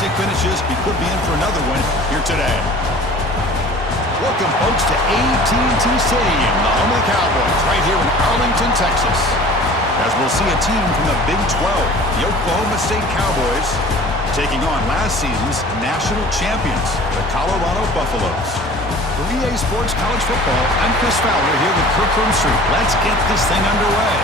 fantastic finishes. He could be in for another one here today. Welcome, folks, to AT&T Stadium, the home of the Cowboys, right here in Arlington, Texas. As we'll see a team from the Big 12, the Oklahoma State Cowboys, taking on last season's national champions, the Colorado Buffaloes. For EA Sports College Football, I'm Chris Fowler here with Kirk Street. Let's get this thing underway.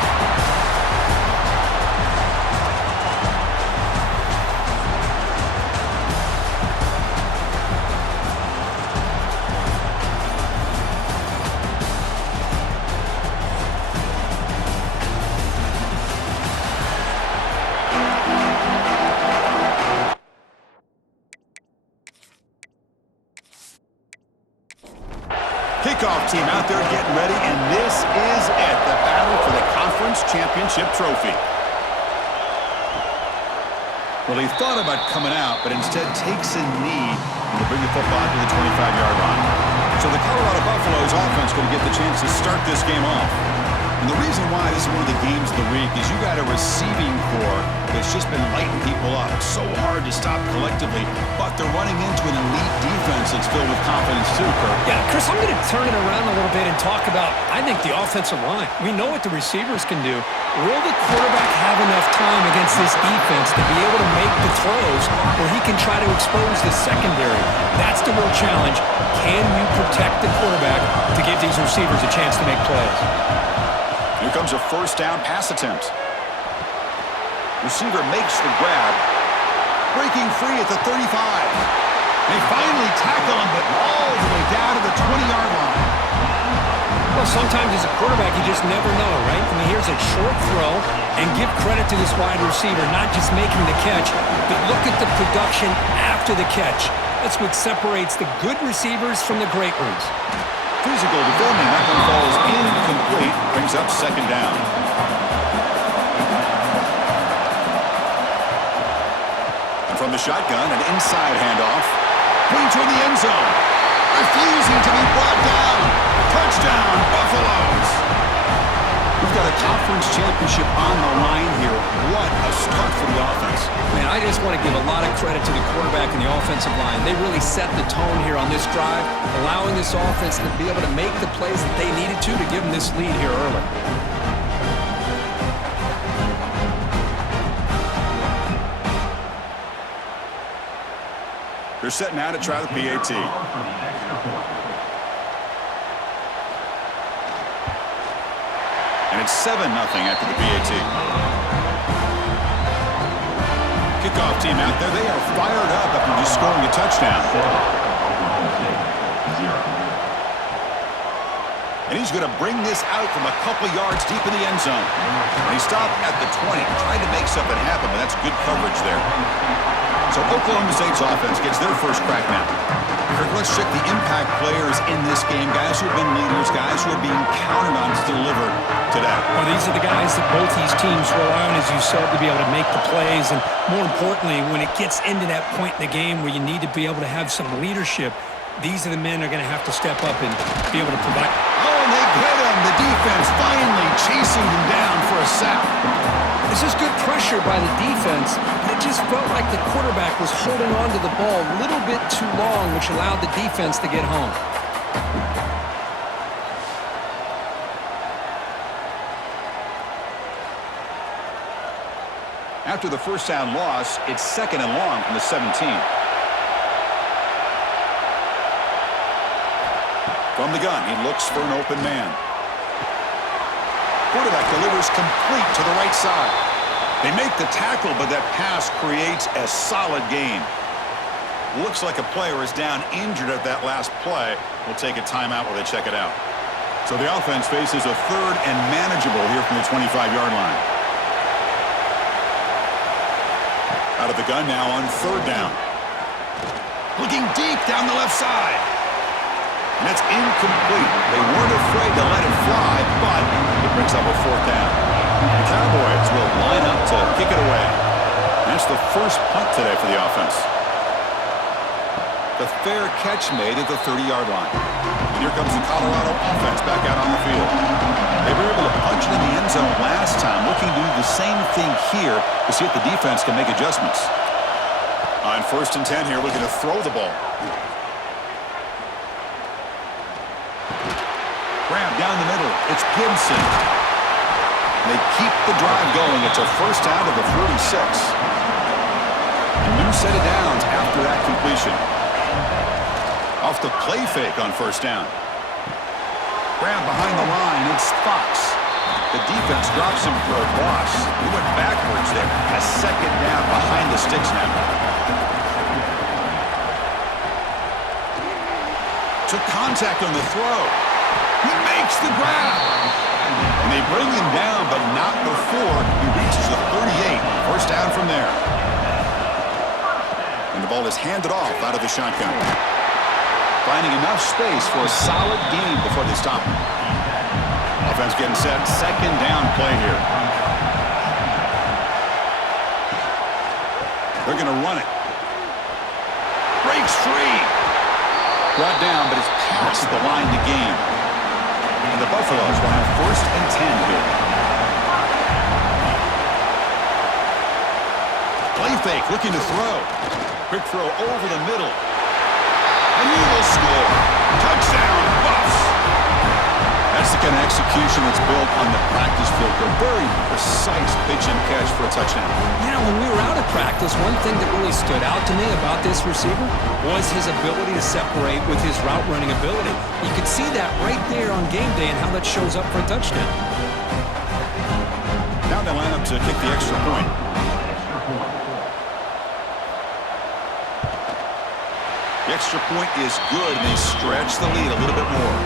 Kickoff team out there getting ready, and this is it, the battle for the conference championship trophy. Well, he thought about coming out, but instead takes a knee and will bring the football to the 25-yard line. So the Colorado Buffaloes offense going to get the chance to start this game off. And the reason why this is one of the games of the week is you got a receiving corps that's just been lighting people up. It's so hard to stop collectively, but they're running into an elite defense that's filled with confidence too, Kirk. Yeah, Chris, I'm going to turn it around a little bit and talk about, I think, the offensive line. We know what the receivers can do. Will the quarterback have enough time against this defense to be able to make the throws where he can try to expose the secondary? That's the real challenge. Can you protect the quarterback to give these receivers a chance to make plays? Here comes a first down pass attempt. Receiver makes the grab. Breaking free at the 35. They finally tackle him, but all the way down to the 20-yard line. Well, sometimes as a quarterback, you just never know, right? I mean, here's a short throw, and give credit to this wide receiver, not just making the catch, but look at the production after the catch. That's what separates the good receivers from the great ones. Physical defending. That one falls incomplete. Brings up second down. And from the shotgun, an inside handoff. Putting toward the end zone. Refusing to be brought down. Touchdown, Buffaloes. We've got a conference championship on the line here. What a start for the offense. Man, I just want to give a lot of credit to the quarterback and the offensive line. They really set the tone here on this drive, allowing this offense to be able to make the plays that they needed to give them this lead here early. They're setting out to try the PAT. And it's 7-0 after the PAT. Kickoff team out there. They are fired up after just scoring a touchdown. And he's going to bring this out from a couple yards deep in the end zone. And he stopped at the 20, trying to make something happen, but that's good coverage there. So Oklahoma State's offense gets their first crack now. Let's check the impact players in this game, guys who have been leaders, guys who are being counted on to deliver today. Well, these are the guys that both these teams rely on, as you said, to be able to make the plays. And more importantly, when it gets into that point in the game where you need to be able to have some leadership, these are the men that are going to have to step up and be able to provide. Oh, and they get him. The defense finally chasing him down for a sack. This is good pressure by the defense, but it just felt like the quarterback was holding on to the ball a little bit too long, which allowed the defense to get home. After the first down loss, it's 2nd and long from the 17. From the gun, he looks for an open man. Quarterback delivers complete to the right side. They make the tackle, but that pass creates a solid gain. Looks like a player is down injured at that last play. We'll take a timeout while they check it out. So the offense faces a 3rd and manageable here from the 25-yard line. Out of the gun now on 3rd down. Looking deep down the left side. And that's incomplete. They weren't afraid to let it fly, but it brings up a 4th down. The Cowboys will line up to kick it away. And that's the first punt today for the offense. The fair catch made at the 30-yard line. And here comes the Colorado offense back out on the field. They were able to punch it in the end zone last time, looking to do the same thing here to see if the defense can make adjustments. On 1st and 10 here, looking to throw the ball. Grab down the middle. It's Gibson. They keep the drive going. It's a first down to the 46. A new set of downs after that completion. Off the play fake on 1st down. Grab behind the line. It's Fox. The defense drops him for a loss. He went backwards there. A 2nd down behind the sticks now. Took contact on the throw. He makes the grab. And they bring him down, but not before he reaches the 38. First down from there. And the ball is handed off out of the shotgun. Finding enough space for a solid gain before they stop him. Offense getting set. 2nd down play here. They're going to run it. Breaks free. Brought down, but it's past the line to gain. And the Buffaloes will have 1st and 10 here. Play fake, looking to throw. Quick throw over the middle. And he will score. Touchdown, Buffs. That's the kind of execution that's built on the practice field. A very precise pitch and catch for a touchdown. Yeah, when we were out of practice, one thing that really stood out to me about this receiver was his ability to separate with his route running ability. You could see that right there on game day and how that shows up for a touchdown. Now they line up to kick the extra point. The extra point is good, and they stretch the lead a little bit more.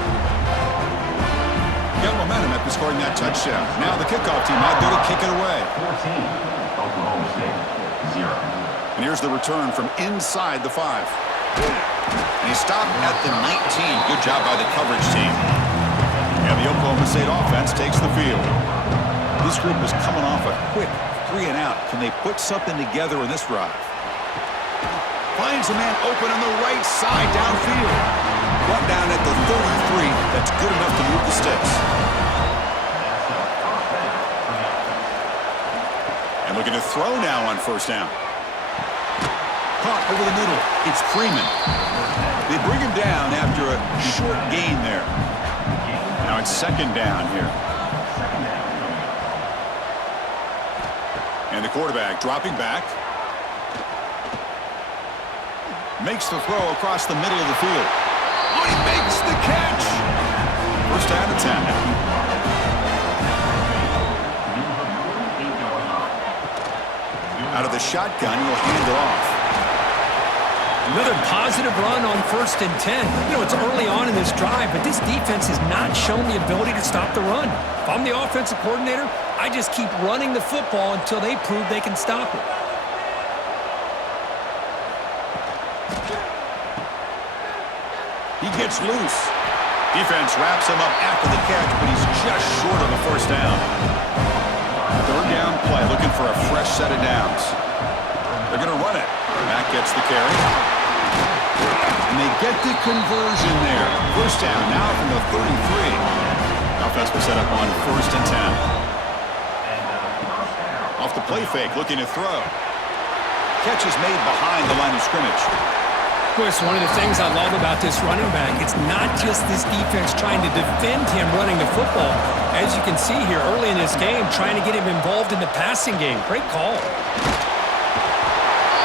Got momentum after scoring that touchdown. Now the kickoff team out there to kick it away. 14, Oklahoma State, 0. And here's the return from inside the 5. And he stopped at the 19. Good job by the coverage team. And the Oklahoma State offense takes the field. This group is coming off a quick 3 and out. Can they put something together in this drive? Finds a man open on the right side downfield. Brought down at the 33. That's good enough to move the sticks. And looking to throw now on 1st down. Caught over the middle. It's Freeman. They bring him down after a short gain there. Now it's 2nd down here. And the quarterback dropping back. Makes the throw across the middle of the field. Oh, he makes the catch! First down and 10. Out of the shotgun, he'll hand it off. Another positive run on 1st and 10. You know, it's early on in this drive, but this defense has not shown the ability to stop the run. If I'm the offensive coordinator, I just keep running the football until they prove they can stop it. He gets loose. Defense wraps him up after the catch, but he's just short of the 1st down. 3rd down play, looking for a fresh set of downs. They're going to run it. Mack gets the carry. And they get the conversion there. 1st down now from the 33. Offense will set up on 1st and 10. Off the play fake, looking to throw. Catch is made behind the line of scrimmage. Chris, one of the things I love about this running back, it's not just this defense trying to defend him running the football. As you can see here early in this game, trying to get him involved in the passing game. Great call.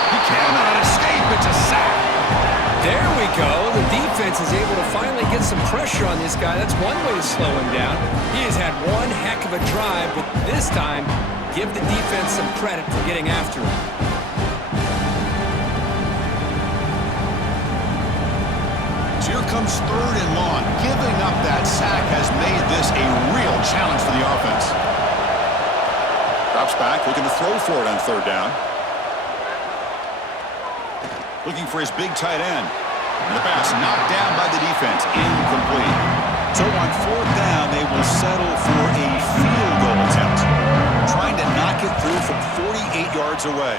He cannot escape. It's a sack. There we go. The defense is able to finally get some pressure on this guy. That's one way to slow him down. He has had one heck of a drive, but this time, give the defense some credit for getting after him. Here comes 3rd and long. Giving up that sack has made this a real challenge for the offense. Drops back, looking to throw for it on 3rd down. Looking for his big tight end. And the pass knocked down by the defense. Incomplete. So on 4th down, they will settle for a field goal attempt. Trying to knock it through from 48 yards away.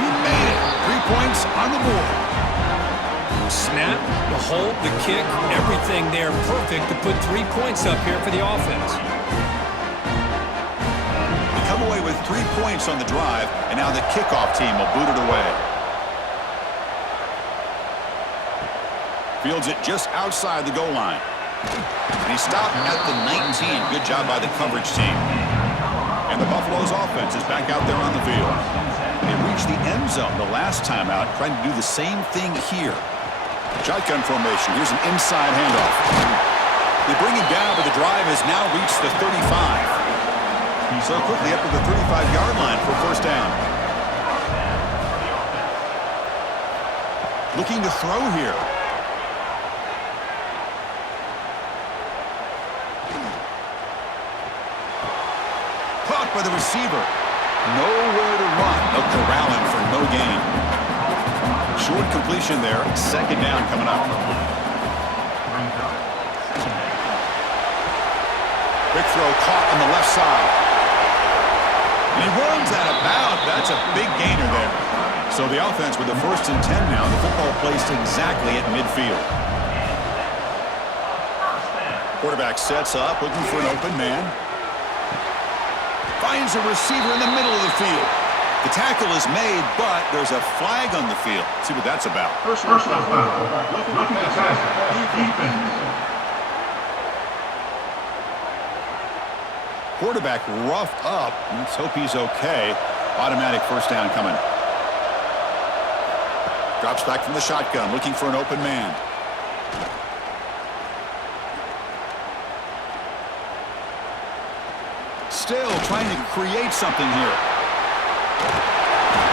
He made it. 3 points on the board. Snap, the hold, the kick, everything there perfect to put 3 points up here for the offense. They come away with 3 points on the drive, and now the kickoff team will boot it away. Fields it just outside the goal line. And he stopped at the 19. Good job by the coverage team. And the Buffalo's offense is back out there on the field. They reached the end zone the last time out, trying to do the same thing here. Shotgun formation. Here's an inside handoff. They bring him down, but the drive has now reached the 35. So quickly up to the 35-yard line for first down. Looking to throw here. Caught by the receiver. Nowhere to run. They'll corral him for no gain. Short completion there. Second down coming up. Quick throw caught on the left side. And he runs out of bounds. That's a big gainer there. So the offense with the 1st and 10 now. The football placed exactly at midfield. Quarterback sets up, looking for an open man. Finds a receiver in the middle of the field. The tackle is made, but there's a flag on the field. Let's see what that's about. First down. Looking to test. Defense. Quarterback roughed up. Let's hope he's okay. Automatic first down coming. Drops back from the shotgun, looking for an open man. Still trying to create something here.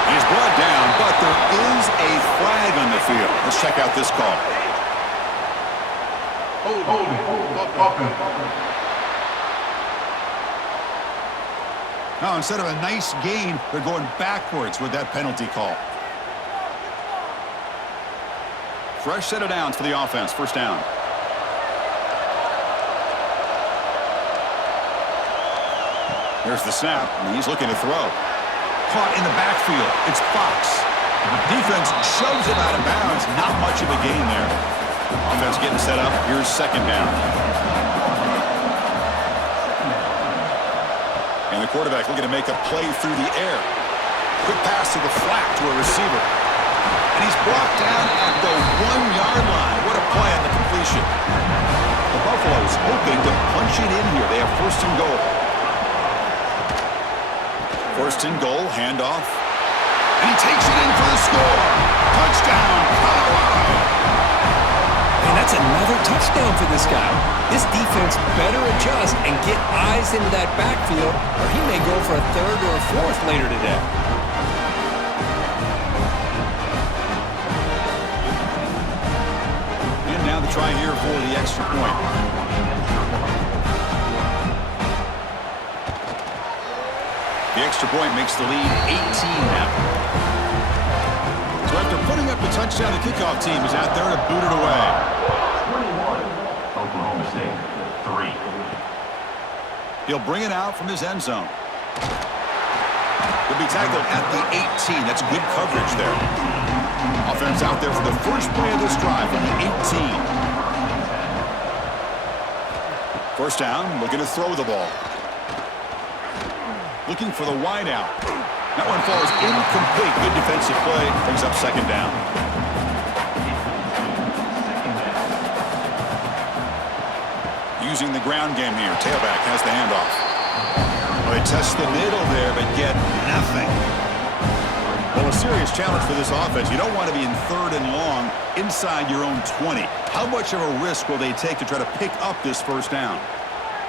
He's brought down, but there is a flag on the field. Let's check out this call. Now, instead of a nice gain, they're going backwards with that penalty call. Fresh set of downs for the offense. First down. Here's the snap, and he's looking to throw. Caught in the backfield. It's Fox. Defense shoves him out of bounds. Not much of a gain there. Offense getting set up. Here's second down. And the quarterback looking to make a play through the air. Quick pass to the flat to a receiver. And he's brought down at the 1-yard line. What a play on the completion. The Buffaloes hoping to punch it in here. They have 1st and goal. 1st and goal, handoff. And he takes it in for the score. Touchdown, Colorado. And that's another touchdown for this guy. This defense better adjust and get eyes into that backfield, or he may go for a 3rd or a 4th later today. And now the try here for the extra point. The extra point makes the lead 18 now. So after putting up the touchdown, the kickoff team is out there to boot it away. 21. Oklahoma State, 3. He'll bring it out from his end zone. He'll be tackled at the 18. That's good coverage there. Offense out there for the first play of this drive from the 18. First down, looking to throw the ball. Looking for the wide out. That one falls incomplete. Good defensive play. Brings up second down. Using the ground game here. Tailback has the handoff. Well, they test the middle there, but get nothing. Well, a serious challenge for this offense. You don't want to be in 3rd and long inside your own 20. How much of a risk will they take to try to pick up this first down?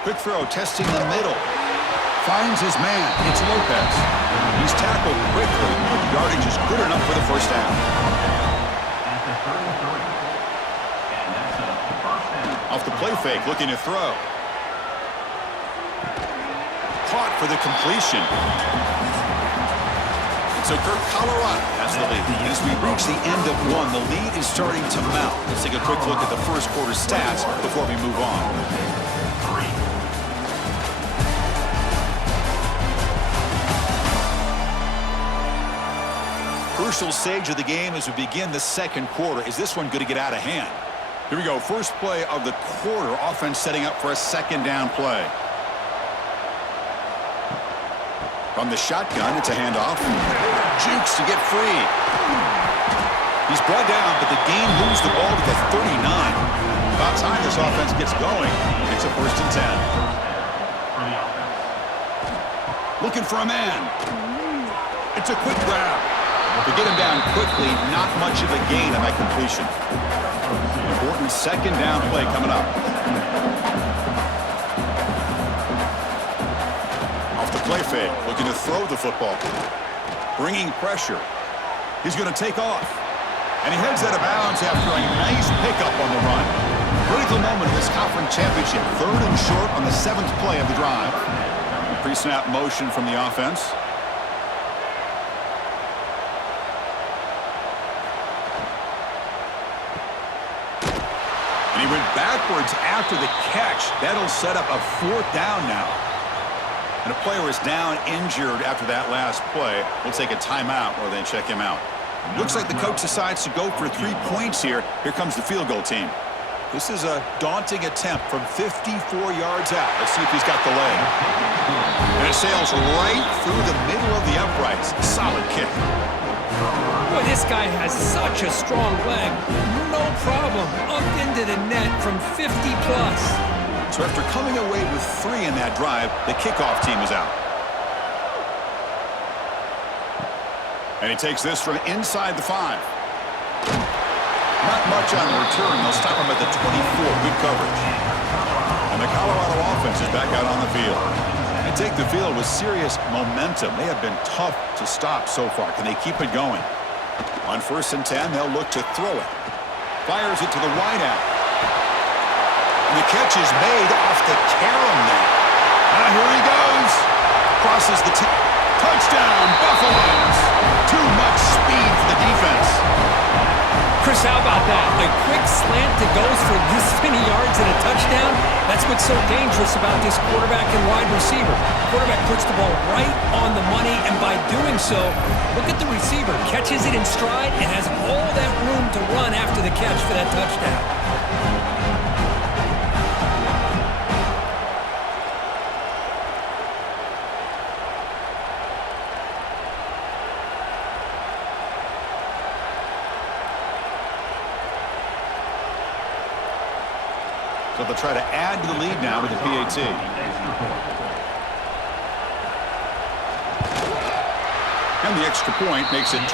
Quick throw, testing the middle. Finds his man. It's Lopez. He's tackled quickly. Yardage is good enough for the first down. Off the play fake, looking to throw. Caught for the completion. So Colorado has the lead. As we reach the end of one, the lead is starting to mount. Let's take a quick look at the first quarter stats before we move on. Crucial stage of the game as we begin the second quarter. Is this one going to get out of hand? Here we go. First play of the quarter. Offense setting up for a second down play. From the shotgun, it's a handoff. Jukes to get free. He's brought down, but the gain moves the ball to the 39. About time this offense gets going. It's a 1st and 10. Looking for a man. It's a quick grab. To get him down quickly, not much of a gain on that completion. Important 2nd down play coming up. Off the play fake, looking to throw the football. Bringing pressure. He's going to take off. And he heads out of bounds after a nice pickup on the run. Critical moment in this conference championship. 3rd and short on the 7th play of the drive. Pre-snap motion from the offense. And he went backwards after the catch. That'll set up a 4th down now. And a player is down injured after that last play. We'll take a timeout or then check him out. Looks like the coach decides to go for 3 points here. Here comes the field goal team. This is a daunting attempt from 54 yards out. Let's see if he's got the leg. And it sails right through the middle of the uprights. Solid kick. Boy, this guy has such a strong leg. No problem. Up into the net from 50+. So after coming away with 3 in that drive, the kickoff team is out. And he takes this from inside the 5. Not much on the return. They'll stop him at the 24. Good coverage. And the Colorado offense is back out on the field. They take the field with serious momentum. They have been tough to stop so far. Can they keep it going? On 1st and 10, they'll look to throw it. Fires it to the wideout. And the catch is made off the carom there. Here he goes. Crosses the touchdown, Buffaloes. Too much speed for the defense. Chris, how about that? A quick slant that goes for this many yards and a touchdown. That's what's so dangerous about this quarterback and wide receiver. Quarterback puts the ball right on the money, and by doing so, look at the receiver. Catches it in stride and has all that room to run after the catch for that touchdown. So they'll try to add to the lead now with the PAT. And the extra point makes it 28-6.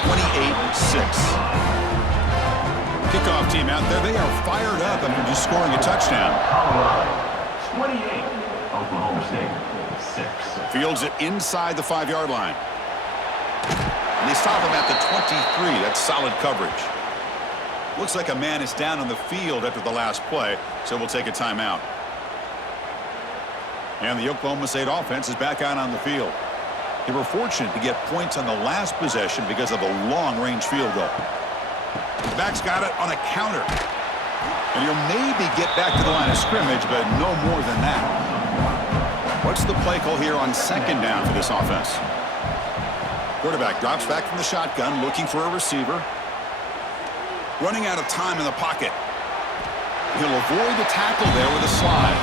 Kickoff team out there, they are fired up after just scoring a touchdown. 28, Oklahoma State, 6. Fields it inside the 5-yard line. And they stop him at the 23. That's solid coverage. Looks like a man is down on the field after the last play, so we'll take a timeout. And the Oklahoma State offense is back out on the field. They were fortunate to get points on the last possession because of a long-range field goal. The back's got it on a counter. And he'll maybe get back to the line of scrimmage, but no more than that. What's the play call here on 2nd down for this offense? Quarterback drops back from the shotgun, looking for a receiver. Running out of time in the pocket. He'll avoid the tackle there with a slide.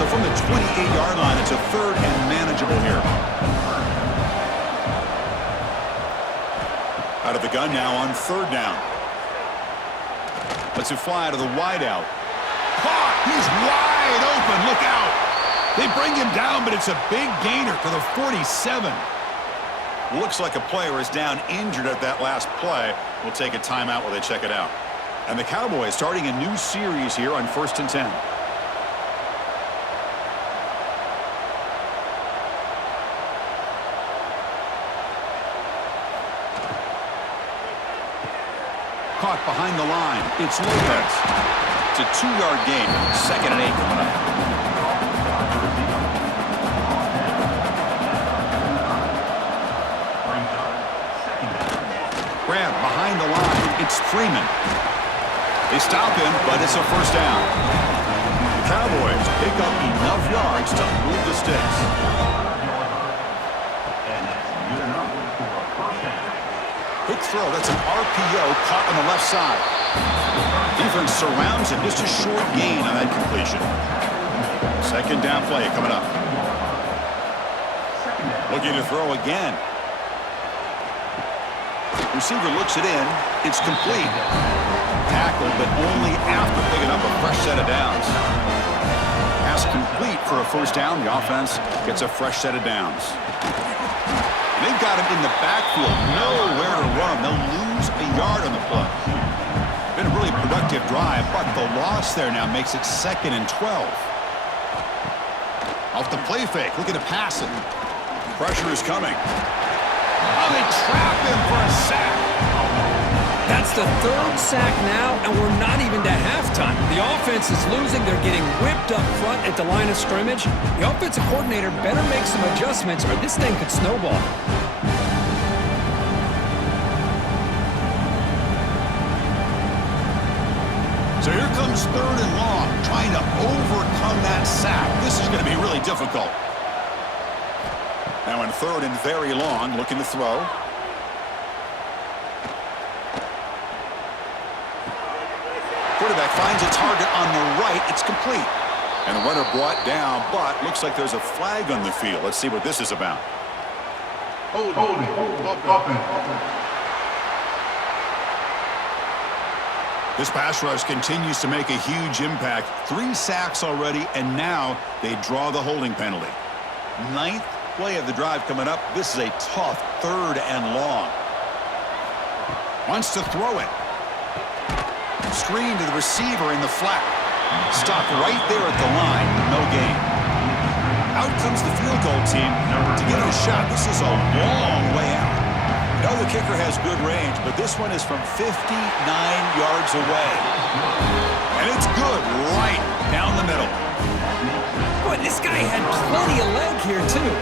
So from the 28-yard line, it's a 3rd and manageable here. Out of the gun now on 3rd down. Lets it fly to the wideout. Caught! He's wide open. Look out! They bring him down, but it's a big gainer for the 47. Looks like a player is down injured at that last play. We'll take a timeout while they check it out. And the Cowboys starting a new series here on 1st and 10. Caught behind the line. It's Lopez. It's a 2-yard gain. 2nd and 8 coming up. Grab behind the line. It's Freeman. They stop him, but it's a 1st down. The Cowboys pick up enough yards to move the sticks. Quick throw. That's an RPO caught on the left side. Defense surrounds him. Just a short gain on that completion. 2nd down play coming up. Looking to throw again. Receiver looks it in. It's complete. Tackled, but only after picking up a fresh set of downs. Pass complete for a first down. The offense gets a fresh set of downs. They've got him in the backfield. Nowhere to run. They'll lose a yard on the play. Been a really productive drive, but the loss there now makes it 2nd and 12. Off the play fake. Looking to pass it. Pressure is coming. Oh, they trap him for a sack. That's the 3rd sack now, and we're not even to halftime. The offense is losing. They're getting whipped up front at the line of scrimmage. The offensive coordinator better make some adjustments or this thing could snowball. So here comes 3rd and long, trying to overcome that sack. This is going to be really difficult. Now in 3rd and very long, looking to throw. Quarterback finds a target on the right. It's complete. And the runner brought down, but looks like there's a flag on the field. Let's see what this is about. Holding. This pass rush continues to make a huge impact. 3 sacks already, and now they draw the holding penalty. 9th play of the drive coming up. This is a tough 3rd and long. Wants to throw it. Screen to the receiver in the flat. Stopped right there at the line. No gain. Out comes the field goal team to give it a shot. This is a long way out. You know the kicker has good range, but this one is from 59 yards away. And it's good right down the middle. Boy, this guy had plenty of leg here, too.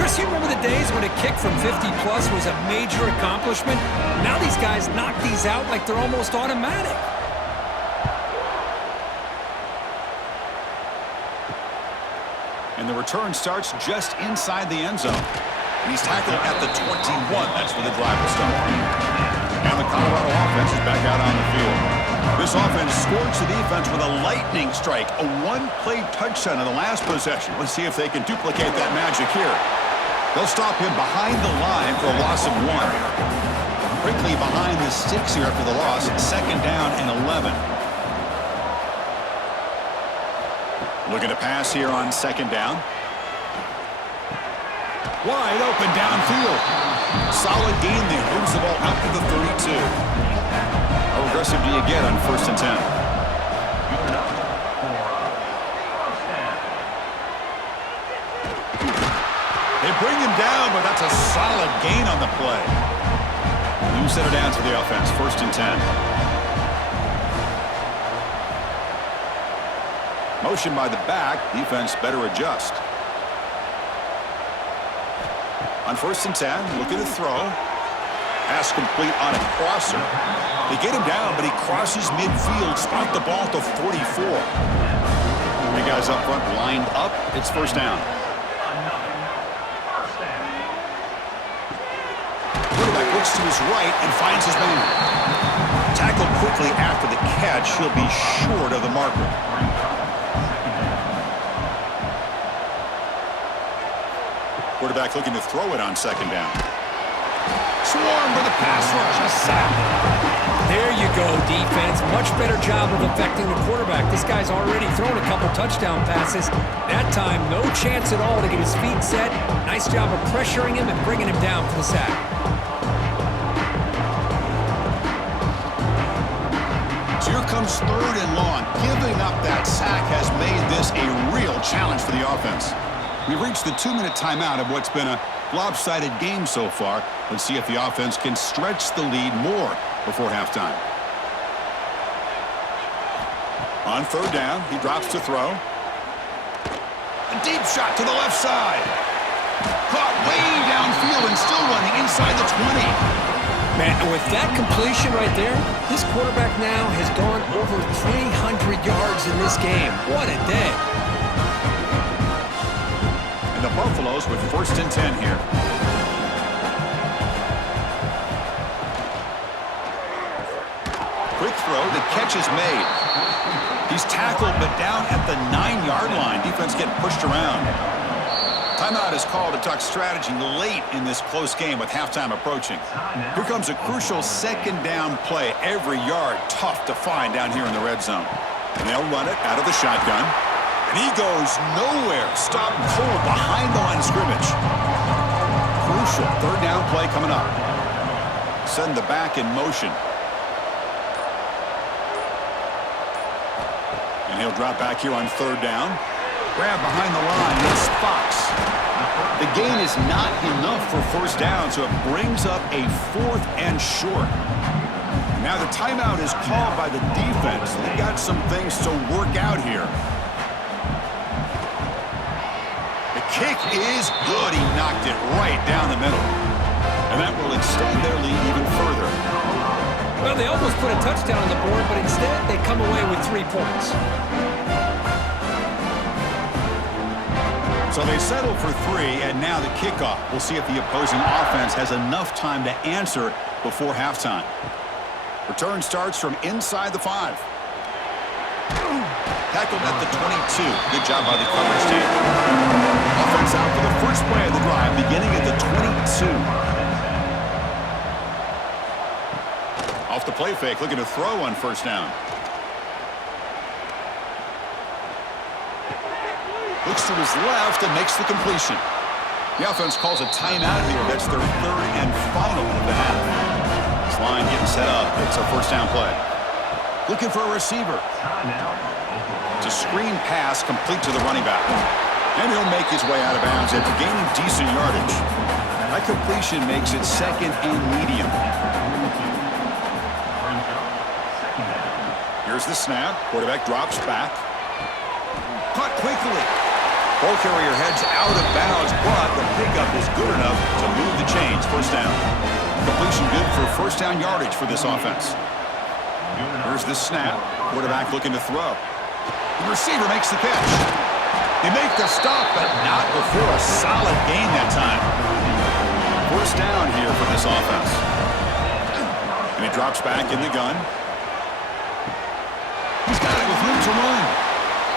Chris, you remember the days when a kick from 50-plus was a major accomplishment? Now these guys knock these out like they're almost automatic. And the return starts just inside the end zone. And he's tackled at the 21. That's where the drive will start. And the Colorado offense is back out on the field. This offense scorched the defense with a lightning strike. A 1-play touchdown in the last possession. Let's see if they can duplicate that magic here. They'll stop him behind the line for a loss of 1. Quickly behind the sticks here after the loss. 2nd down and 11. Looking to pass here on 2nd down. Wide open downfield. Solid gain there. Moves the ball up to the 32. How aggressive do you get on 1st and 10? They bring him down, but that's a solid gain on the play. New set of downs for the offense. 1st and 10. Motion by the back. Defense better adjust. On 1st and 10, looking to throw. Pass complete on a crosser. They get him down, but he crosses midfield. Spot the ball at the 44. The guys up front lined up. It's 1st down. Quarterback looks to his right and finds his man. Tackled quickly after the catch. He'll be short of the marker. Quarterback looking to throw it on 2nd down. Swarmed with a pass rush. A sack. There you go, defense. Much better job of affecting the quarterback. This guy's already thrown a couple touchdown passes. That time, no chance at all to get his feet set. Nice job of pressuring him and bringing him down for the sack. So here comes 3rd and long. Giving up that sack has made this a real challenge for the offense. We've reached the 2-minute timeout of what's been a lopsided game so far. Let's see if the offense can stretch the lead more before halftime. On 3rd down, he drops to throw. A deep shot to the left side. Caught way downfield and still running inside the 20. Man, and with that completion right there, this quarterback now has gone over 300 yards in this game. What a day. The Buffaloes with 1st and 10 here. Quick throw. The catch is made. He's tackled, but down at the 9-yard line. Defense getting pushed around. Timeout is called to talk strategy late in this close game with halftime approaching. Here comes a crucial second down play. Every yard tough to find down here in the red zone. And they'll run it out of the shotgun. And he goes nowhere. Stopped cold behind the line of scrimmage. Crucial third down play coming up. Send the back in motion. And he'll drop back here on third down. Grab behind the line. It's Fox. The gain is not enough for first down, so it brings up a 4th and short. Now the timeout is called by the defense. They've got some things to work out here. The kick is good. He knocked it right down the middle. And that will extend their lead even further. Well, they almost put a touchdown on the board, but instead they come away with 3 points. So they settle for 3, and now the kickoff. We'll see if the opposing offense has enough time to answer before halftime. Return starts from inside the 5. Tackled at the 22. Good job by the coverage team. Offense out for the first play of the drive, beginning at the 22. Off the play fake, looking to throw on first down. Looks to his left and makes the completion. The offense calls a timeout here. That's their 3rd and final of the half. This line getting set up. It's a first down play. Looking for a receiver. It's a screen pass complete to the running back. And he'll make his way out of bounds after gaining decent yardage. That completion makes it 2nd and medium. Here's the snap. Quarterback drops back. Caught quickly. Ball carrier heads out of bounds, but the pickup is good enough to move the chains. First down. Completion good for first down yardage for this offense. Here's the snap. Quarterback looking to throw. The receiver makes the catch. They make the stop, but not before a solid gain that time. First down here for this offense. And he drops back in the gun. He's got it with room to run.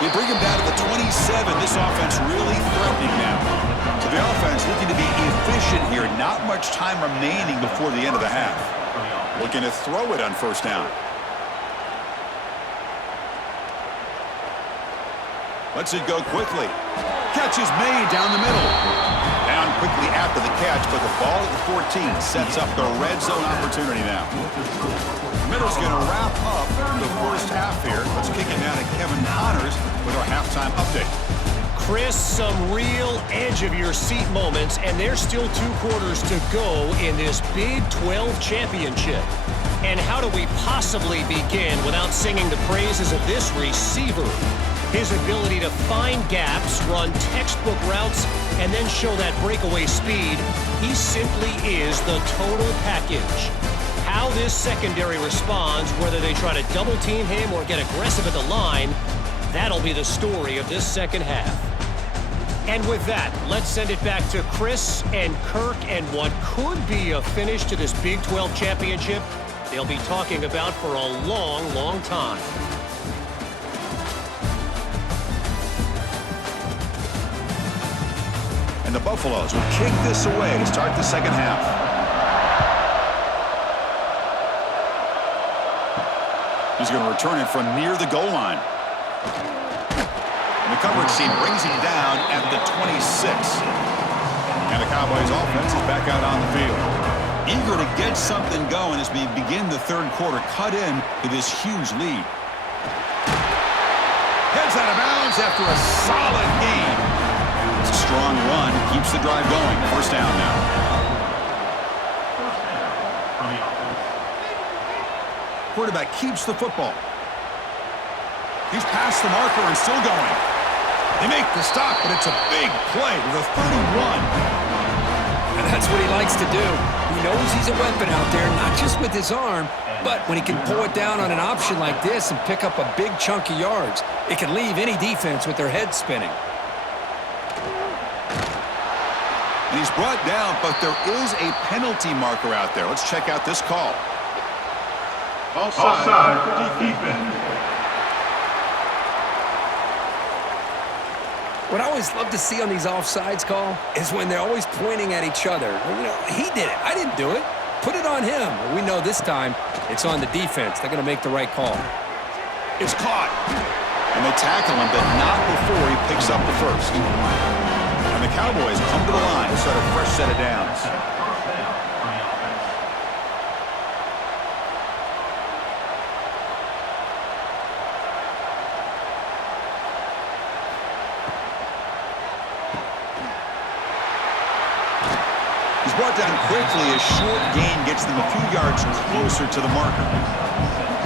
They bring him down to the 27. This offense really threatening now. So the offense looking to be efficient here. Not much time remaining before the end of the half. Looking to throw it on first down. Lets it go quickly. Catch is made down the middle. Down quickly after the catch, but the ball at the 14 sets up the red zone opportunity now. Middle's going to wrap up the first half here. Let's kick it down to Kevin Connors with our halftime update. Chris, some real edge-of-your-seat moments, and there's still 2 quarters to go in this Big 12 championship. And how do we possibly begin without singing the praises of this receiver? His ability to find gaps, run textbook routes, and then show that breakaway speed, he simply is the total package. How this secondary responds, whether they try to double-team him or get aggressive at the line, that'll be the story of this second half. And with that, let's send it back to Chris and Kirk and what could be a finish to this Big 12 championship they'll be talking about for a long, long time. And the Buffaloes will kick this away to start the second half. He's going to return it from near the goal line. And the coverage team brings him down at the 26. And the Cowboys offense is back out on the field. Eager to get something going as we begin the third quarter, cut in to this huge lead. Heads out of bounds after a solid game. It's a strong run, keeps the drive going. First down now. Quarterback keeps the football. He's past the marker and still going. They make the stop, but it's a big play with a 31. And that's what he likes to do. He knows he's a weapon out there, not just with his arm, but when he can pull it down on an option like this and pick up a big chunk of yards, it can leave any defense with their head spinning. And he's brought down, but there is a penalty marker out there. Let's check out this call. Offside for defense. What I always love to see on these offsides call is when they're always pointing at each other. You know, he did it. I didn't do it. Put it on him. We know this time it's on the defense. They're going to make the right call. It's caught. And they tackle him, but not before he picks up the first. And the Cowboys come to the line to start a fresh set of downs. He's brought down quickly. A short gain gets them a few yards closer to the marker.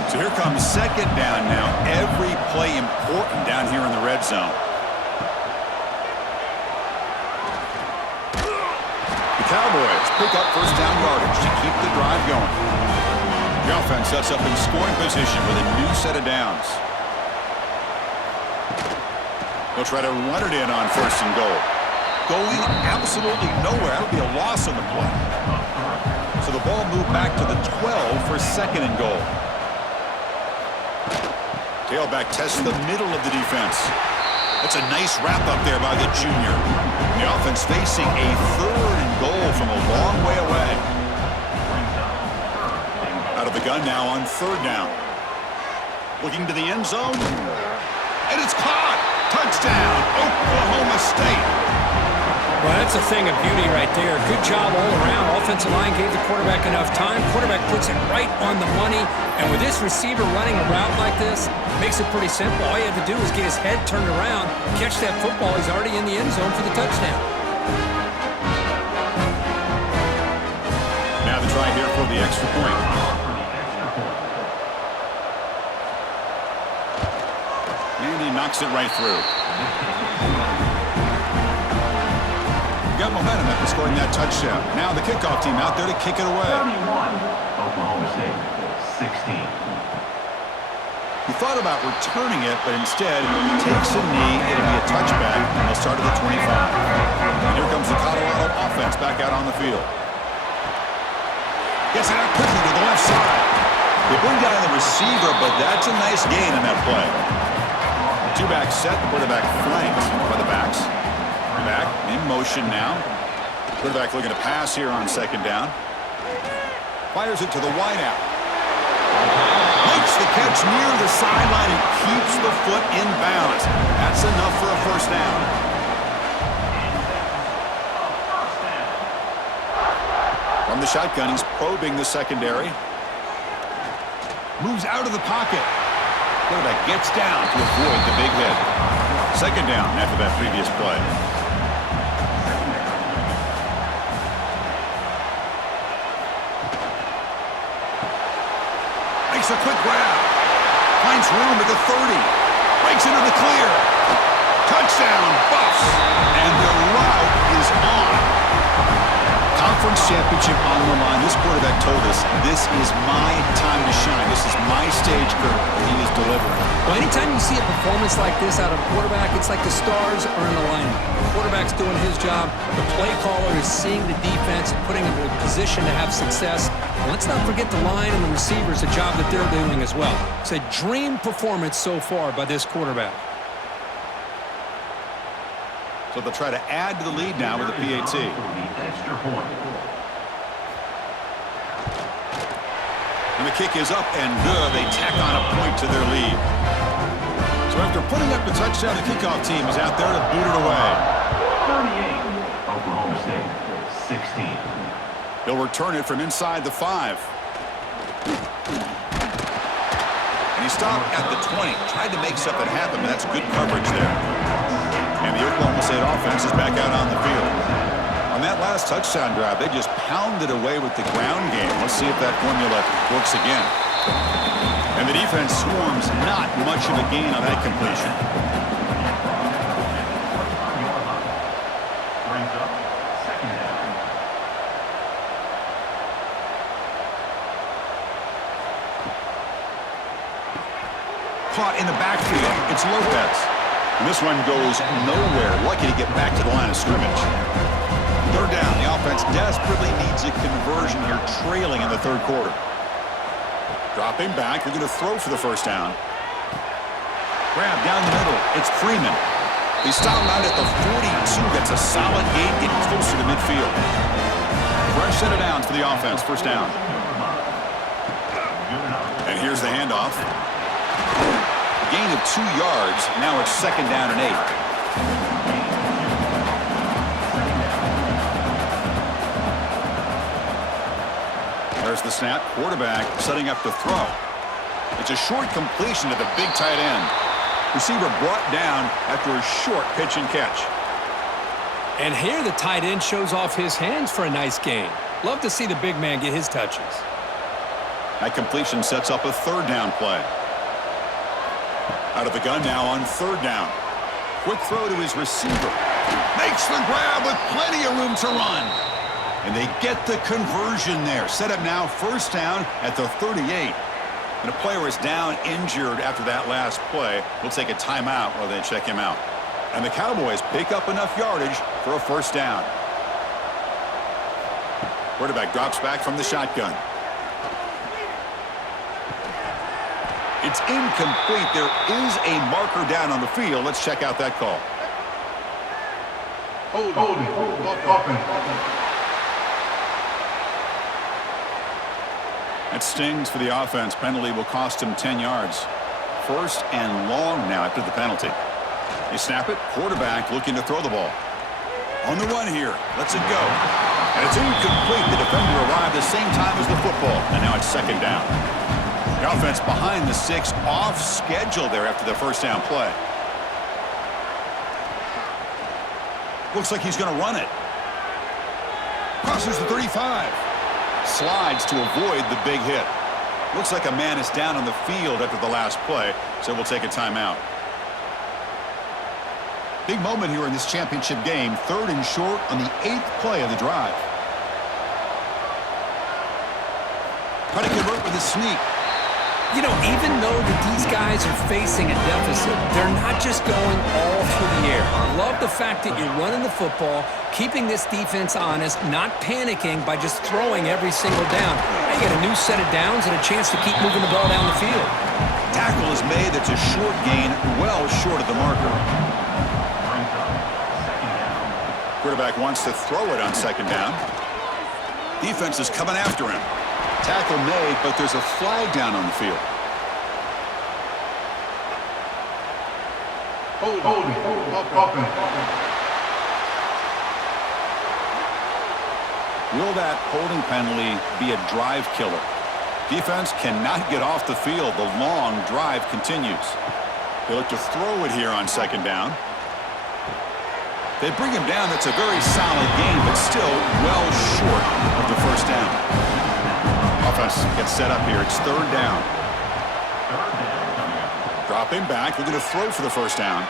So here comes second down now. Every play important down here in the red zone. The Cowboys pick up first down yardage to keep the drive going. The offense sets up in scoring position with a new set of downs. They'll try to run it in on first and goal. Going absolutely nowhere. That would be a loss on the play. So the ball moved back to the 12 for second and goal. Tailback tests the middle of the defense. That's a nice wrap up there by the junior. The offense facing a third and goal from a long way away. Out of the gun now on third down. Looking to the end zone. And it's caught. Touchdown, Oklahoma State. Well, that's a thing of beauty right there. Good job all around. Offensive line gave the quarterback enough time. Quarterback puts it right on the money. And with this receiver running a route like this, makes it pretty simple. All you have to do is get his head turned around, catch that football. He's already in the end zone for the touchdown. Now the try here for the extra point. And he knocks it right through. Got momentum after scoring that touchdown. Now the kickoff team out there to kick it away. 31, Oklahoma State, 16. He thought about returning it, but instead takes a knee. It'll be a touchback, and they'll start at the 25. And here comes the Colorado offense back out on the field. Gets it out quickly to the left side. They bring down the receiver, but that's a nice gain in that play. Two-back set, the quarterback flanked by the backs. Back in motion now. Quarterback looking to pass here on second down. Fires it to the wideout. Makes the catch near the sideline and keeps the foot in bounds. That's enough for a first down. From the shotgun, he's probing the secondary. Moves out of the pocket. Quarterback gets down to avoid the big hit. Second down after that previous play. Makes a quick grab. Finds room at the 30. Breaks into the clear. Touchdown, Buffs. And the route is on. Conference championship on the line. This quarterback told us, this is my time to shine. This is my stage curve. He is delivering. Well, anytime you see a performance like this out of a quarterback, it's like the stars are in alignment. The quarterback's doing his job. The play caller is seeing the defense and putting him in a position to have success. And let's not forget the line and the receivers, the job that they're doing as well. It's a dream performance so far by this quarterback. So they'll try to add to the lead now with a PAT. Extra point. And the kick is up and good. They tack on a point to their lead. So after putting up the touchdown, the kickoff team is out there to boot it away. 38, Oklahoma State, 16. He'll return it from inside the 5. And he stopped at the 20. Tried to make something happen, but that's good coverage there. And the Oklahoma State offense is back out on the field. On that last touchdown drive, they just pounded away with the ground game. Let's see if that formula works again. And the defense swarms not much of a gain on that completion. Brings up second down. Caught in the backfield. It's Lopez. And this one goes nowhere. Lucky to get back to the line of scrimmage. Third down. The offense desperately needs a conversion here, trailing in the third quarter. Dropping back. They're going to throw for the first down. Grab down the middle. It's Freeman. They stop him out at the 42. That's a solid gain, getting closer to midfield. Fresh set of downs for the offense. First down. And here's the handoff. Gain of 2 yards. Now it's second down and 8. There's the snap. Quarterback setting up to throw. It's a short completion to the big tight end. Receiver brought down after a short pitch and catch. And here the tight end shows off his hands for a nice gain. Love to see the big man get his touches. That completion sets up a third down play. Out of the gun now on third down. Quick throw to his receiver. Makes the grab with plenty of room to run. And they get the conversion there. Set up now first down at the 38. And a player is down injured after that last play. We'll take a timeout while they check him out. And the Cowboys pick up enough yardage for a first down. Quarterback drops back from the shotgun. It's incomplete. There is a marker down on the field. Let's check out that call. Holding. Offense. That stings for the offense. Penalty will cost him 10 yards. First and long now after the penalty. They snap it. Quarterback looking to throw the ball. On the run here. Lets it go. And it's incomplete. The defender arrived the same time as the football. And now it's second down. The offense behind the 6, off schedule there after the first down play. Looks like he's going to run it. Crosses the 35. Slides to avoid the big hit. Looks like a man is down on the field after the last play, so we'll take a timeout. Big moment here in this championship game. Third and short on the 8th play of the drive. Try to convert with a sneak. You know, even though that these guys are facing a deficit, they're not just going all through the air. I love the fact that you're running the football, keeping this defense honest, not panicking by just throwing every single down. Now you get a new set of downs and a chance to keep moving the ball down the field. Tackle is made. That's a short gain, well short of the marker. Quarterback wants to throw it on second down. Defense is coming after him. Tackle made, but there's a flag down on the field. Holding. Offense. Will that holding penalty be a drive killer? Defense cannot get off the field. The long drive continues. They look to throw it here on second down. They bring him down. That's a very solid gain, but still well short of the first down. Offense gets set up here. It's third down. Dropping back. Looking to throw for the first down.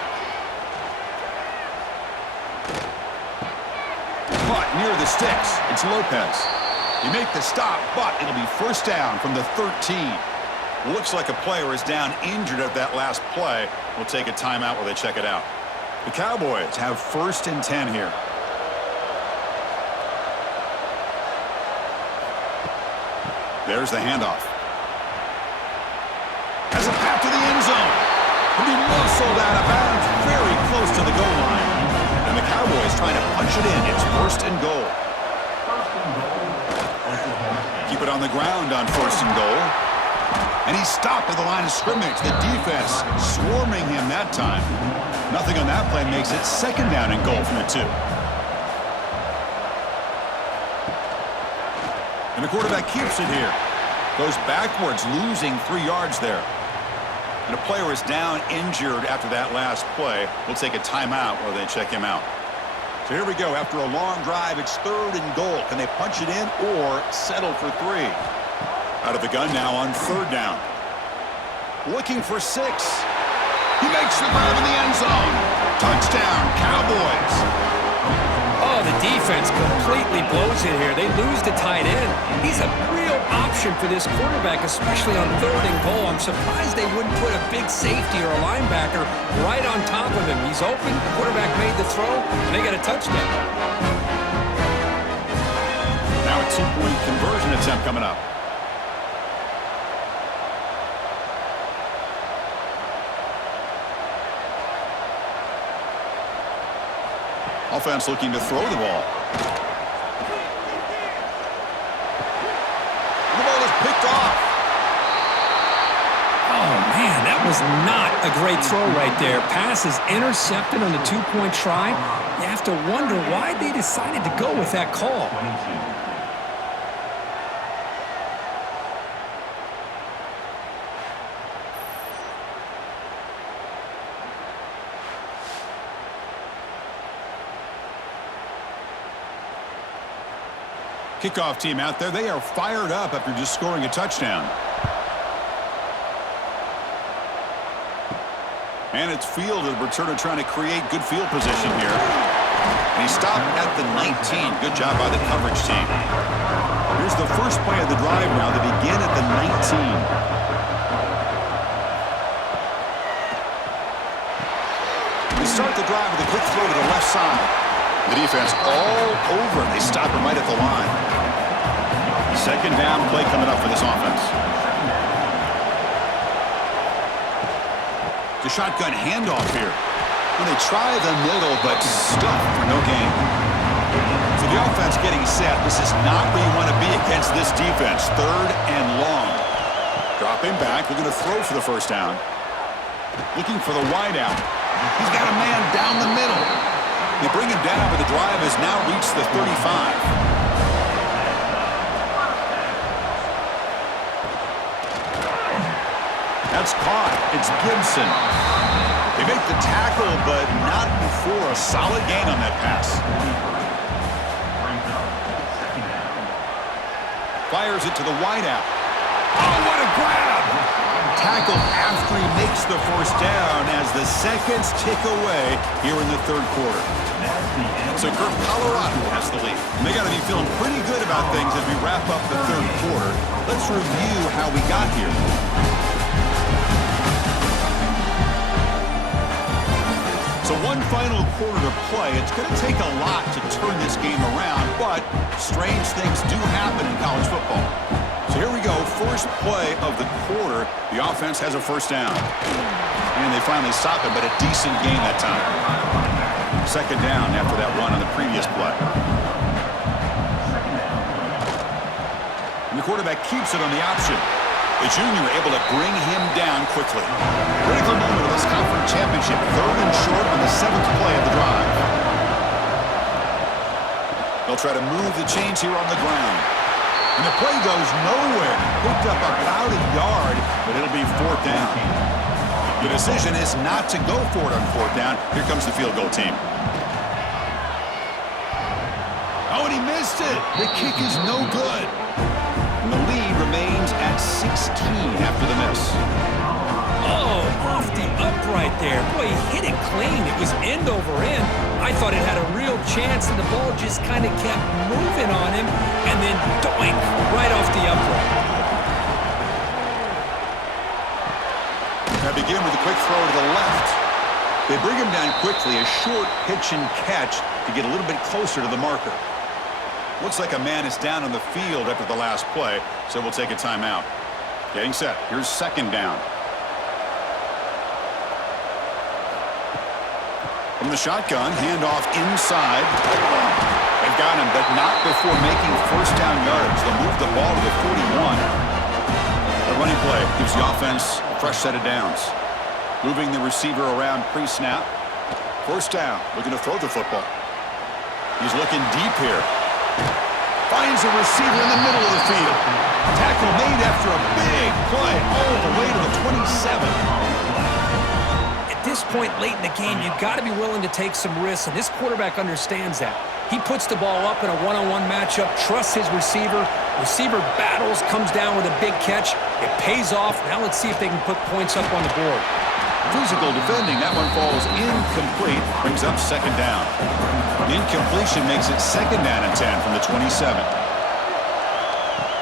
Caught near the sticks. It's Lopez. You make the stop, but it'll be first down from the 13. Looks like a player is down injured at that last play. We'll take a timeout while they check it out. The Cowboys have first and 10 here. There's the handoff. Has a path to the end zone. He'll be muscled out of bounds very close to the goal line. And the Cowboys trying to punch it in. It's first and goal. Keep it on the ground on first and goal. And he's stopped at the line of scrimmage. The defense swarming him that time. Nothing on that play makes it second down and goal from the 2. And the quarterback keeps it here. Goes backwards, losing 3 yards there. And a player is down injured after that last play. We'll take a timeout while they check him out. So here we go. After a long drive, it's third and goal. Can they punch it in or settle for 3? Out of the gun now on third down. Looking for 6. He makes the grab in the end zone. Touchdown, Cowboys. Oh, the defense completely blows it here. They lose the tight end. He's a real option for this quarterback, especially on third and goal. I'm surprised they wouldn't put a big safety or a linebacker right on top of him. He's open. The quarterback made the throw, and they got a touchdown. Now a 2-point conversion attempt coming up. Offense looking to throw the ball. The ball is picked off. Oh, man, that was not a great throw right there. Pass is intercepted on the two-point try. You have to wonder why they decided to go with that call. Kickoff team out there, they are fired up after just scoring a touchdown. And it's fielded. Returner trying to create good field position here. And he stopped at the 19. Good job by the coverage team. Here's the first play of the drive now. They begin at the 19. They start the drive with a quick throw to the left side. The defense all over. They stop him right at the line. Second down play coming up for this offense. The shotgun handoff here. When they try the middle, but stuffed for no gain. So the offense getting set. This is not where you want to be against this defense. Third and long. Dropping back. We're going to throw for the first down. Looking for the wideout. He's got a man down the middle. They bring him down, but the drive has now reached the 35. That's caught. It's Gibson. They make the tackle, but not before a solid gain on that pass. Fires it to the wideout. Oh, what a grab! Tackle after he makes the first down as the seconds tick away here in the third quarter. So Colorado has the lead. And they got to be feeling pretty good about things as we wrap up the third quarter. Let's review how we got here. So one final quarter to play. It's going to take a lot to turn this game around, but strange things do happen in college football. So here we go, first play of the quarter. The offense has a first down. And they finally stop it, but a decent gain that time. Second down after that run on the previous play. And the quarterback keeps it on the option. The junior able to bring him down quickly. Critical moment of this conference championship. Third and short on the 7th play of the drive. They'll try to move the chains here on the ground. And the play goes nowhere. Picked up about a yard, but it'll be fourth down. The decision is not to go for it on fourth down. Here comes the field goal team. Oh, and he missed it. The kick is no good. And the lead remains at 16 after the miss. Oh, off the upright there. Boy, he hit it clean. It was end over end. I thought it had a real chance, and the ball just kind of kept moving on him, and then doink, right off the upright. Now begin with a quick throw to the left. They bring him down quickly, a short pitch and catch to get a little bit closer to the marker. Looks like a man is down on the field after the last play, so we'll take a timeout. Getting set. Here's second down. From the shotgun, handoff inside. They've got him, but not before making first down yards. They'll move the ball to the 41. The running play gives the offense a fresh set of downs. Moving the receiver around pre-snap. First down, looking to throw the football. He's looking deep here. Finds a receiver in the middle of the field. Tackle made after a big play all the way to the 27. At this point late in the game, you've got to be willing to take some risks, and this quarterback understands that. He puts the ball up in a one-on-one matchup, trusts his receiver. Receiver battles, comes down with a big catch. It pays off. Now let's see if they can put points up on the board. Physical defending. That one falls incomplete. Brings up second down. The incompletion makes it second down and 10 from the 27.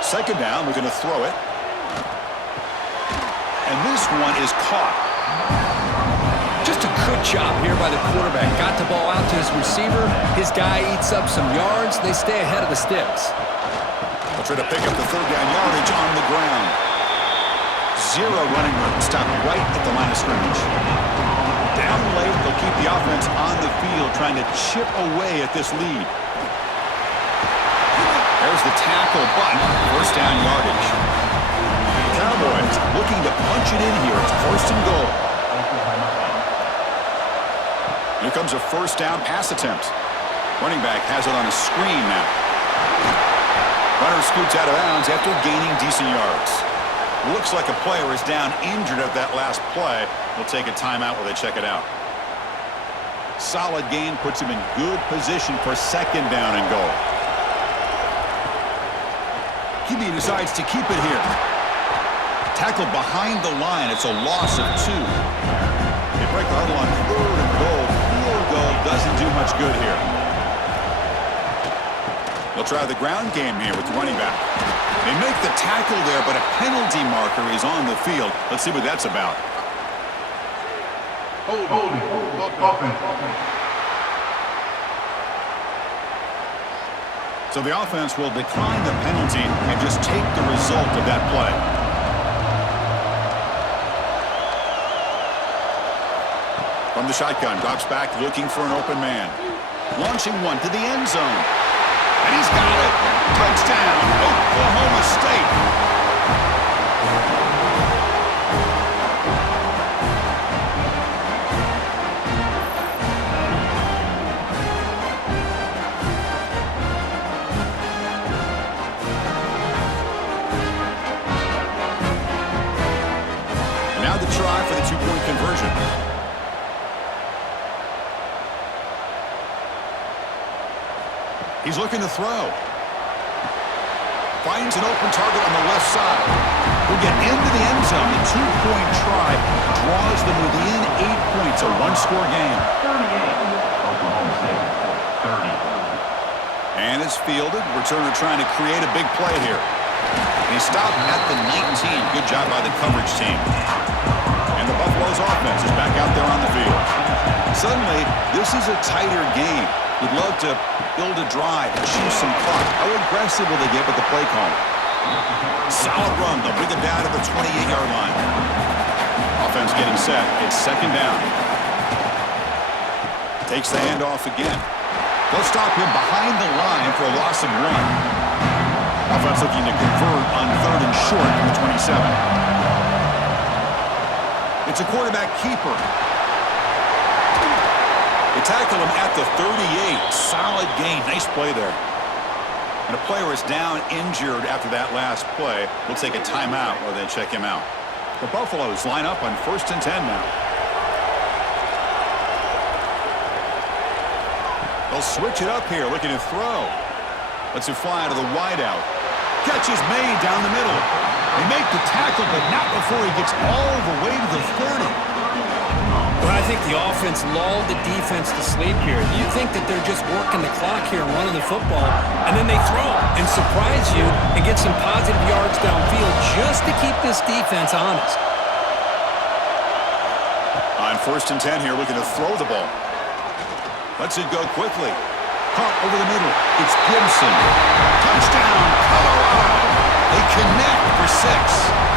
Second down, we're going to throw it. And this one is caught. Just a good job here by the quarterback. Got the ball out to his receiver. His guy eats up some yards. They stay ahead of the sticks. They'll try to pick up the third down yardage on the ground. Zero running room. Stopped right at the line of scrimmage. Down late, they'll keep the offense on the field, trying to chip away at this lead. There's the tackle, but first down yardage. Cowboys looking to punch it in here. It's first and goal. Here comes a first down pass attempt. Running back has it on a screen now. Runner scoots out of bounds after gaining decent yards. Looks like a player is down injured at that last play. We'll take a timeout while they check it out. Solid gain puts him in good position for second down and goal. QB decides to keep it here. Tackled behind the line. It's a loss of 2. They break the huddle on third and goal. Field goal doesn't do much good here. They'll try the ground game here with the running back. They make the tackle there, but a penalty marker is on the field. Let's see what that's about. Holding. Offense. So the offense will decline the penalty and just take the result of that play. From the shotgun, drops back looking for an open man. Launching one to the end zone. And he's got it. Touchdown, Oklahoma State. And now the try for the two-point conversion. He's looking to throw. Finds an open target on the left side. Will get into the end zone. The two-point try draws them within 8 points, a one-score game. 38. Oklahoma State. 30. And it's fielded. Returner trying to create a big play here. He stopped at the 19. Good job by the coverage team. And the Buffalo's offense is back out there on the field. Suddenly, this is a tighter game. We'd love to build a drive, achieve some clock. How aggressive will they get with the play call? Solid run. They'll bring it down to the 28-yard line. Offense getting set. It's second down. Takes the handoff again. They'll stop him behind the line for a loss of 1. Offense looking to convert on third and short from the 27. It's a quarterback keeper. They tackle him at the 38. Solid gain. Nice play there. And a player is down injured after that last play. We'll take a timeout while they check him out. The Buffaloes line up on first and 10 now. They'll switch it up here, looking to throw. Lets it fly out of the wideout. Catch is made down the middle. They make the tackle, but not before he gets all the way to the 30. But I think the offense lulled the defense to sleep here. You think that they're just working the clock here and running the football, and then they throw and surprise you and get some positive yards downfield just to keep this defense honest. On first and 10 here, looking to throw the ball. Lets it go quickly. Caught over the middle. It's Gibson. Touchdown, Colorado. They connect for 6.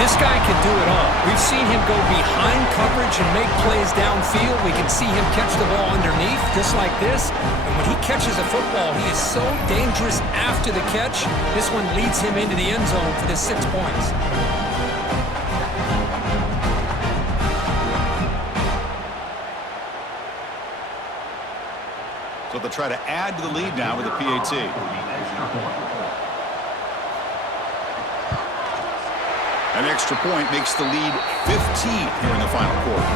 This guy can do it all. We've seen him go behind coverage and make plays downfield. We can see him catch the ball underneath, just like this. And when he catches a football, he is so dangerous after the catch. This one leads him into the end zone for the 6 points. So they'll try to add to the lead now with a PAT. An extra point makes the lead 15 here in the final quarter.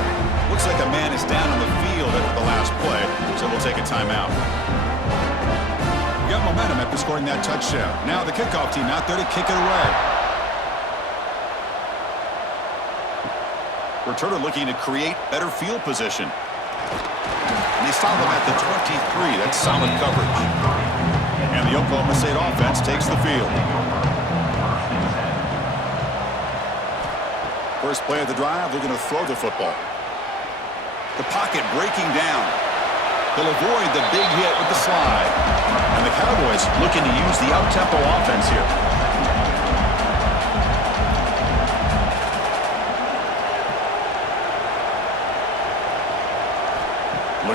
Looks like a man is down on the field after the last play, so we'll take a timeout. Got momentum after scoring that touchdown. Now the kickoff team out there to kick it away. Returner looking to create better field position. And they stop him at the 23. That's solid coverage. And the Oklahoma State offense takes the field. First play of the drive, they're going to throw the football. The pocket breaking down. They'll avoid the big hit with the slide. And the Cowboys looking to use the up-tempo offense here.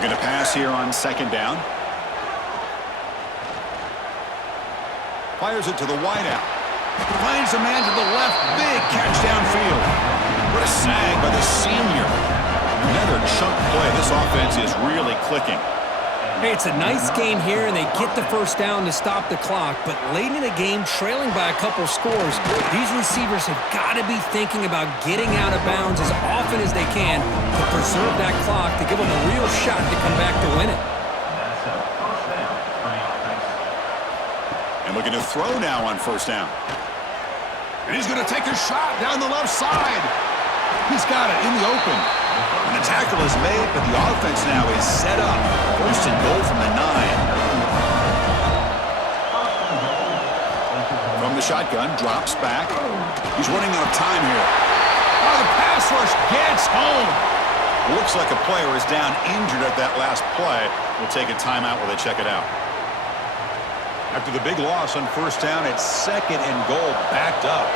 Looking to pass here on second down. Fires it to the wideout. Finds a man to the left. Big catch downfield. What a snag by the senior. Another chunk play. This offense is really clicking. Hey, it's a nice game here, and they get the first down to stop the clock. But late in the game, trailing by a couple scores, these receivers have got to be thinking about getting out of bounds as often as they can to preserve that clock, to give them a real shot to come back to win it. And looking to throw now on first down. And he's going to take a shot down the left side. He's got it in the open. And the tackle is made, but the offense now is set up. First and goal from the 9. From the shotgun, drops back. He's running out of time here. Oh, the pass rush gets home. It looks like a player is down injured at that last play. We'll take a timeout while they check it out. After the big loss on first down, it's second and goal, backed up.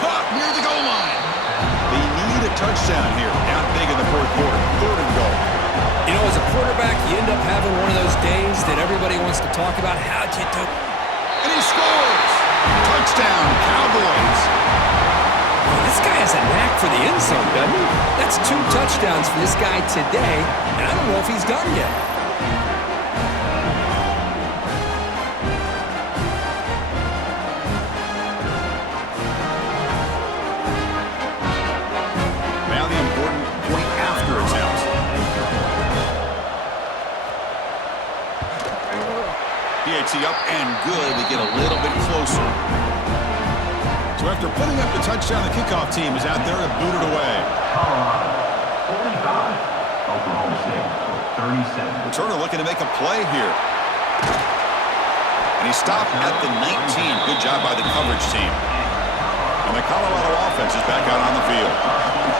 Caught near the goal line. They need a touchdown here. Down big in the fourth quarter. Third and goal. You know, as a quarterback, you end up having one of those days that everybody wants to talk about. How'd you do? And he scores! Touchdown, Cowboys! Well, this guy has a knack for the end zone, doesn't he? That's 2 touchdowns for this guy today, and I don't know if he's done yet. Now the important point after attempt. PAT up and good. They get a little bit closer. So after putting up the touchdown, the kickoff team is out there to boot it away. 45, Oklahoma State, 37. Returner looking to make a play here. And he stopped at the 19. Good job by the coverage team. And the Colorado offense is back out on the field.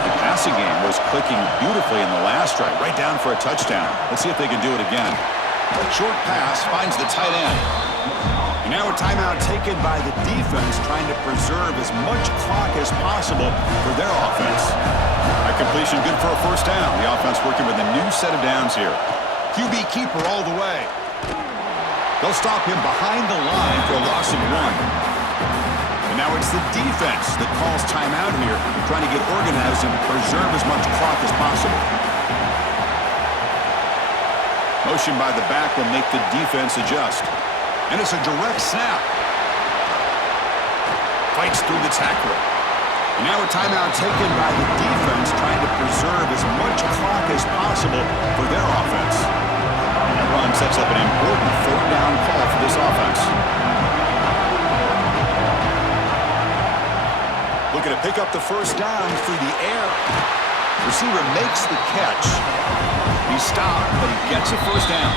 The passing game was clicking beautifully in the last drive, right down for a touchdown. Let's see if they can do it again. Short pass finds the tight end. And now a timeout taken by the defense, trying to preserve as much clock as possible for their offense. That completion good for a first down. The offense working with a new set of downs here. QB keeper all the way. They'll stop him behind the line for a loss of 1. And now it's the defense that calls timeout here, trying to get organized and preserve as much clock as possible. Motion by the back will make the defense adjust. And it's a direct snap. Fights through the tackler. And now a timeout taken by the defense, trying to preserve as much clock as possible for their offense. That run sets up an important third down call for this offense. Looking to pick up the first down through the air. Receiver makes the catch. He's stopped, but he gets a first down.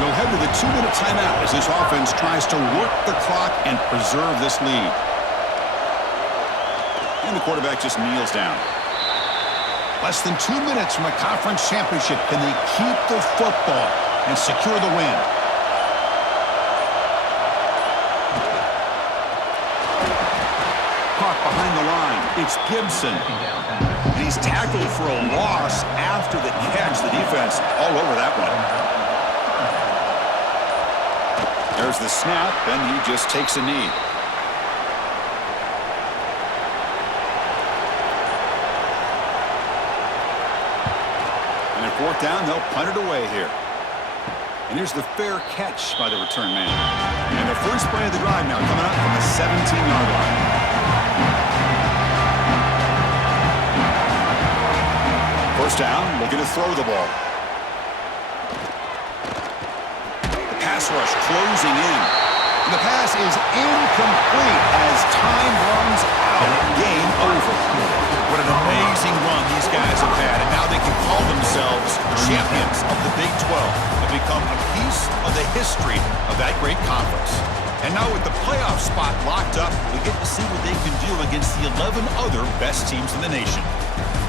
We'll head to the 2-minute timeout as this offense tries to work the clock and preserve this lead. And the quarterback just kneels down. Less than 2 minutes from a conference championship. Can they keep the football and secure the win? Caught behind the line. It's Gibson. And he's tackled for a loss after the catch. The defense all over that one. There's the snap, and he just takes a knee. And at fourth down, they'll punt it away here. And here's the fair catch by the return man. And the first play of the drive now coming up from the 17-yard line. First down, looking to throw the ball. Rush closing in. And the pass is incomplete as time runs out. Game over. What an amazing run these guys have had, and now they can call themselves champions of the Big 12 and become a piece of the history of that great conference. And now with the playoff spot locked up, we get to see what they can do against the 11 other best teams in the nation.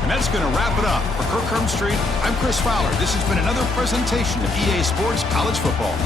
And that's going to wrap it up. For Kirk Street, I'm Chris Fowler. This has been another presentation of EA Sports College Football.